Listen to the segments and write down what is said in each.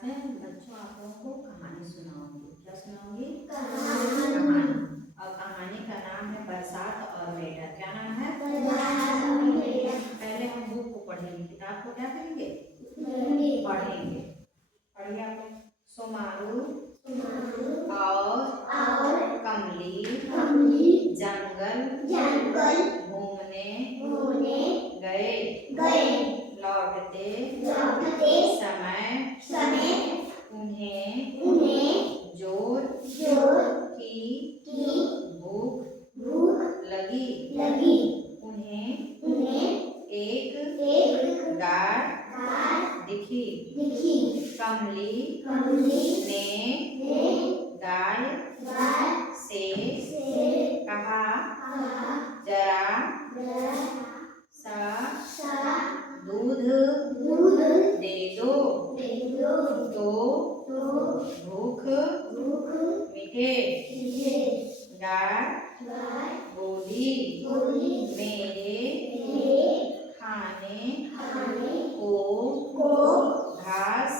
Class में बच्चों आप लोगों को कहानी सुनाऊंगी। क्या सुनाऊंगी? कहानी। और कहानी का नाम है बरसात और मेढक। क्या नाम है? पहले हम बुक को पढ़ेंगे, किताब को क्या करेंगे? पढ़ेंगे। पढ़िए आप लोग। सोमारू और कमली जंगल घूमने गए। लौटते समय उन्हें जोर की भूख लगी। उन्हें एक गाय दिखी। कमली ने गाय से कहा, जरा सा दूध दे दो तो भूख मिटे। गाय बोली, मेरे खाने को घास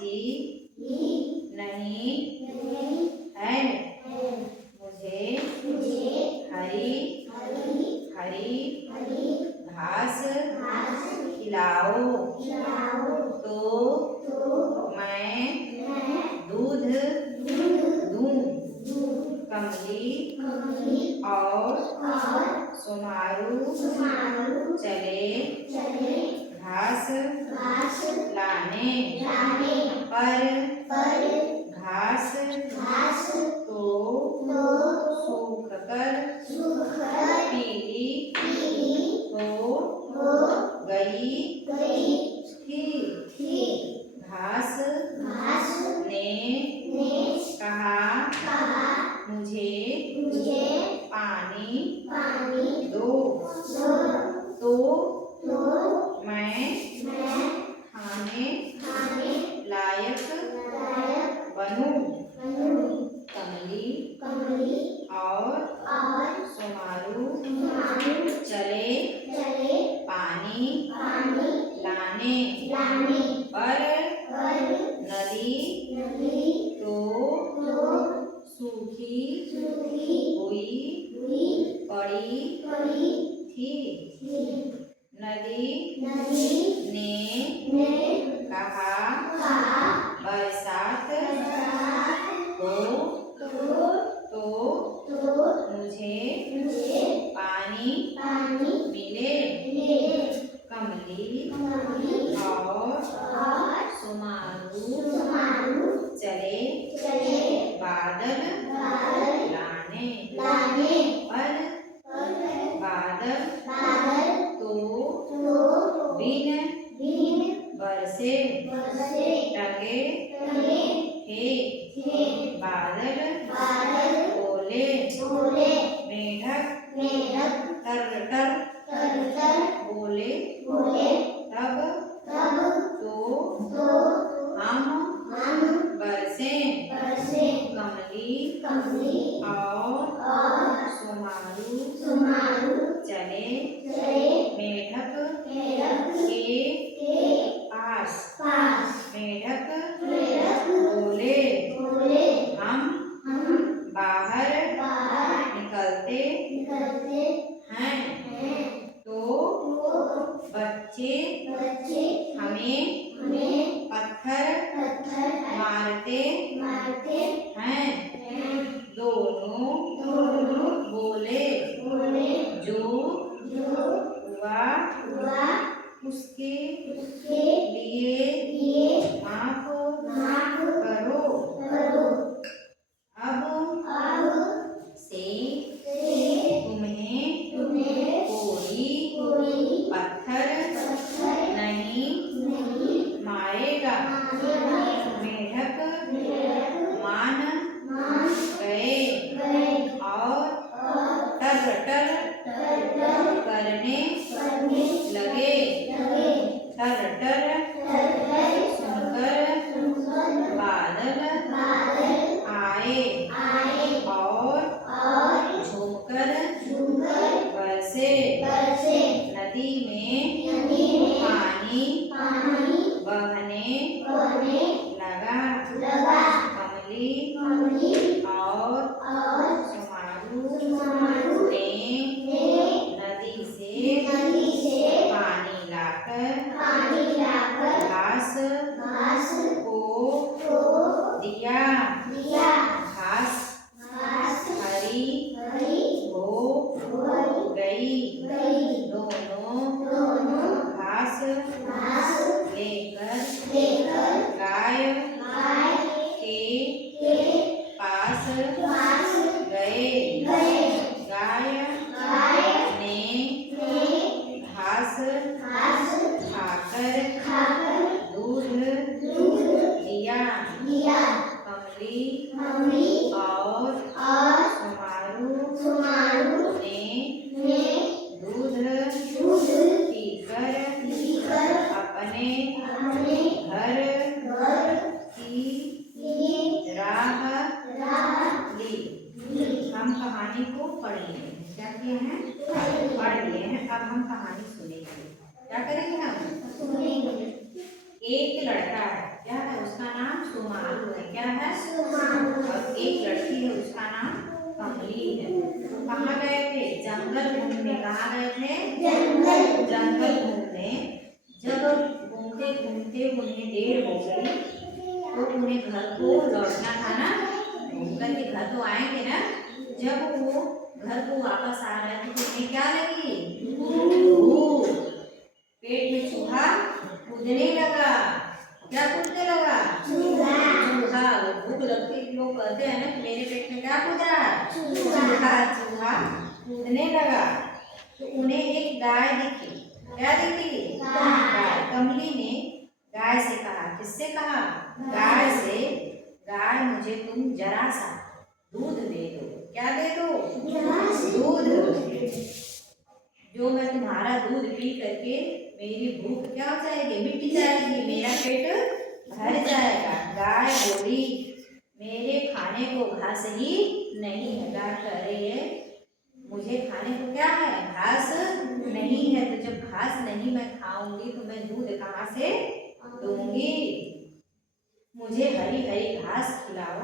ही नहीं है। मुझे हरी घास खिलाओ तो मैं दूध दूं। कमली और सोमारू चले घास लाने। पर घास तो सूखकर पीली हो गई थी। घास ने कहा, मुझे पानी दो तो मैं खाने लायक बनूं। कमली और सोमारू चले पानी लाने। पर नदी तो सूखी हुई पड़ी थी। नदी ने कहा, बरसात हो तो मुझे पानी मिले। कमली और सोमारू चले बादल लाने। पर बादल तो बिन बरसे टंगे थे। बादल बोले, मेढक टर बोले, तब तो हम बरसे। कमली और सोमारू चले मेढक के पास। मेढक बोले, हम बाहर निकलते हैं तो बच्चे हमें पत्थर मारते हैं। दोनों बोले, जो हुआ उसके लिए माफ करो। अब से तुम्हें कोई पत्थर नहीं मारेगा। मेढक मान गए और टर करने लगे। टर और सुमारू ने नदी से पानी लाकर घास को दिया। घास हरी हो गई। दोनों घास लेकर गाय के पास गए। गाय ने घास खाकर दूध दिया। कमली और सुमारू ने दूध पीकर अपने घर की राह ली। हम कहानी को पढ़ लिए हैं। क्या किए हैं? पढ़ लिए हैं। अब हम कहानी सुनेंगे। क्या करेंगे हम? एक लड़का है, क्या है उसका नाम? सुमारू है। क्या है? और एक लड़की है, उसका नाम कमली है। कहाँ गए थे? जंगल घूमने। कहाँ गए थे? जंगल घूमने। जब घूमते घूमते उन्हें देर हो गई तो उन्हें घर को लौटना था ना। घूम करके घर तो आएंगे ना। जब वो घर को वापस आ रहे थे तो उन्हें क्या लगी? भूख। पेट में चूहा कूदने लगा। क्या कूदने लगा? चूहा। वो भूख लगती लोग कहते हैं ना कि मेरे पेट में क्या कूद रहा है? चूहा कूदने लगा। तो उन्हें एक गाय दिखी। क्या दिखी? गाय। कमली ने गाय से कहा। किससे कहा? गाय से, गाय मुझे तुम जरा सा दूध दे दो। क्या दे दो? दूध। जो मैं तुम्हारा दूध पी करके मेरी भूख क्या हो जाएगी? मिट जाएगी। मेरा पेट भर जाएगा। गाय बोली मेरे खाने को घास ही नहीं है। गाय कह रही है मुझे खाने को क्या है? घास नहीं है। तो जब घास नहीं मैं खाऊंगी तो मैं दूध कहाँ से दूंगी? मुझे हरी हरी घास खिलाओ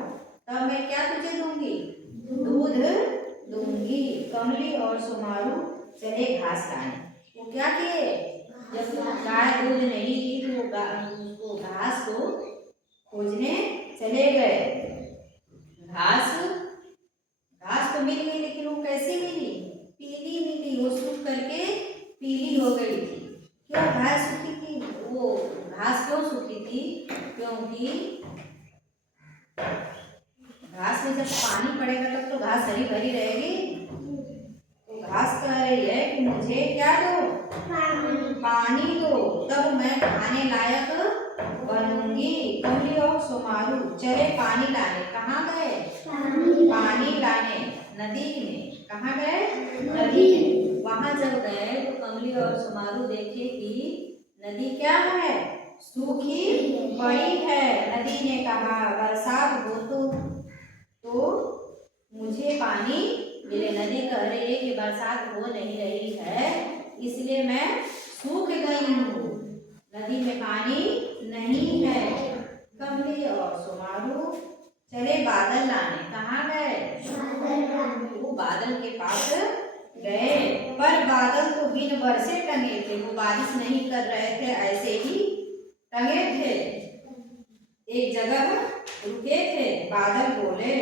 तब मैं क्या तुझे दूंगी? दूध दूंगी। कमली और सुमारू चले घास लाने। वो क्या किए? जब गाय दूध नहीं दी तो उसको घास को खोजने चले गए। घास तो मिल गई, लेकिन वो कैसी मिली? पीली मिली। वो सूख करके पीली हो गई थी। क्यों घास सूखी थी? वो घास क्यों सूखी थी? क्योंकि घास में जब पानी पड़ेगा तब तो घास हरी भरी रहेगी। तो घास कह रही है कि मुझे क्या दो? पानी दो तब मैं खाने लायक बनूंगी। कमली और सुमारू चले पानी लाने। कहाँ गए? पानी लाने नदी में। कहाँ गए? नदी में। वहां जब गए तो कमली और सुमारू देखे कि नदी क्या है? सूखी पड़ी है। नदी ने कहा बरसात हो तो मुझे पानी मिले। नदी कह रही है कि बरसात हो नहीं रही है इसलिए मैं सूख गई हूँ। नदी में पानी नहीं है। कमली और सुमारू चले बादल लाने। कहाँ गए? वो बादल के पास गए पर बादल तो बिन बरसे टंगे थे। वो बारिश नहीं कर रहे थे, ऐसे ही टंगे थे। एक जगह रुके थे। बादल बोले,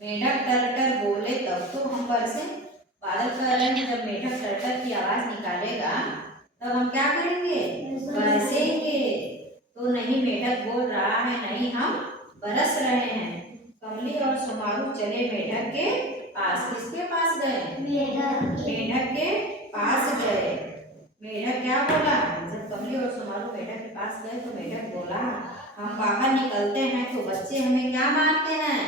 मेढक टरटर बोले तब तो हम बरसे। बादल कह रहे हैं जब मेढक टरटर की आवाज निकालेगा तब हम क्या करेंगे? बरसेंगे। तो नहीं मेढक बोल रहा है, नहीं हम बरस रहे हैं। कमली और सुमारू चले मेढक के पास। किसके पास गए? मेढक के पास गए। मेढक क्या बोला? जब कमली और सुमारू मेढक के पास गए तो मेढक बोला हम बाहर निकलते हैं तो बच्चे हमें क्या मारते हैं?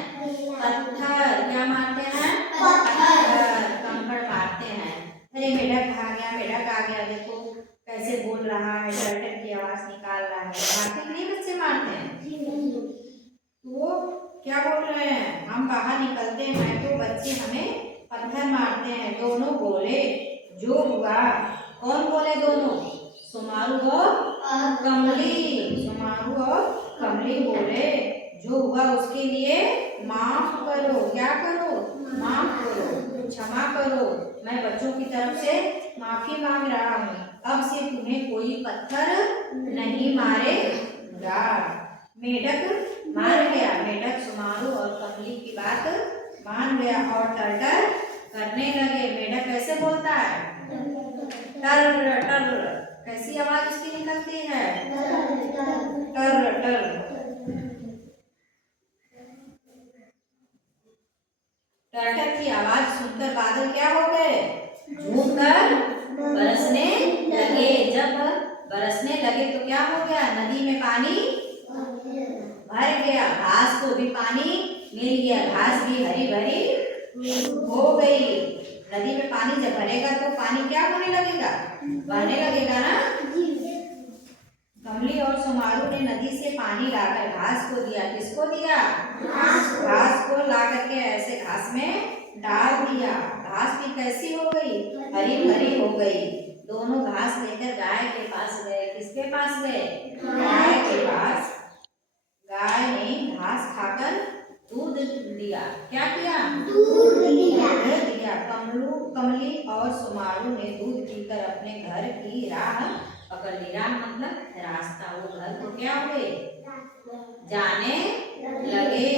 पत्थर। क्या मारते हैं? पत्थर। कंकड़ मारते हैं। अरे मेढक आ गया, मेढक आ गया, देखो कैसे बोल रहा है, टर्टल की आवाज निकाल रहा है। मारते नहीं? बच्चे मारते हैं। तो वो क्या बोल रहे हैं? हम बाहर निकलते हैं तो बच्चे हमें पत्थर मारते हैं। दोनों बोले जो हुआ। कौन बोले दोनों? सुमारू और कमली। सुमारू और कमली बोले जो हुआ उसके लिए माफ करो। क्या करो? माफ करो, क्षमा करो। मैं बच्चों की तरफ से माफी मांग रहा हूँ। अब से तुम्हें कोई पत्थर नहीं मारेगा। मेढक मान गया। मेढक सुमारू और कमली की बात मान गया और टर्टर करने लगे। मेढक कैसे बोलता है? टर टर। कैसी आवाज उसकी निकलती है? टर टर। टर्टर की आवाज सुनकर बादल क्या हो गए? झूमकर बरसने लगे। जब बरसने लगे तो क्या हो गया? नदी में पानी भर गया। घास को भी पानी मिल गया। घास भी हरी भरी हो गई। नदी में पानी जब भरेगा तो पानी क्या होने लगेगा? बहने लगेगा ना। कमली और सुमारू ने नदी से पानी लाकर घास को दिया। किसको दिया? घास को ला करके ऐसे घास में डाल दिया। घास भी कैसी हो गई? हरी भरी हो गई। दोनों घास लेकर गाय के पास गए। किसके पास गए? गाय के पास। गाय ने घास खाकर दूध दिया। क्या किया? दूध दिया। कमली और सुमारू ने दूध पीकर अपने घर की राह पकड़ ली। राह मतलब रास्ता। वो घर को क्या हुए? जाने लगे।